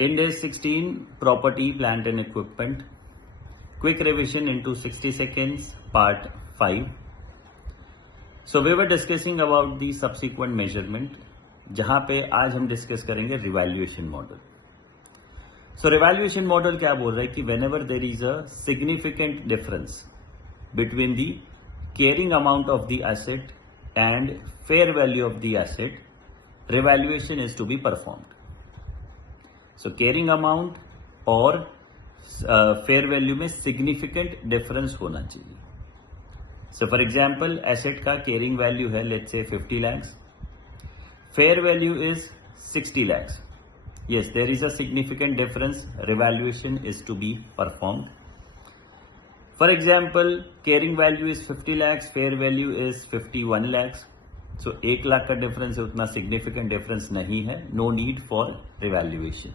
In day 16, property, plant and equipment. Quick revision into 60 seconds, part 5. So we were discussing about the subsequent measurement, जहां पे आज हम डिस्कस करेंगे revaluation model. सो revaluation model क्या बोल रहा है कि whenever there is a significant difference between the carrying amount of the asset and fair value of the asset, revaluation is to be performed. So carrying amount और fair value में significant difference होना चाहिए. So for example asset का carrying value है let's say 50 lakhs, fair value is 60 lakhs. Yes, there is a significant difference, revaluation is to be performed. For example carrying value is 50 lakhs, fair value is 51 lakhs. So 1 lakh का difference है, उतना significant difference नहीं है, no need for revaluation.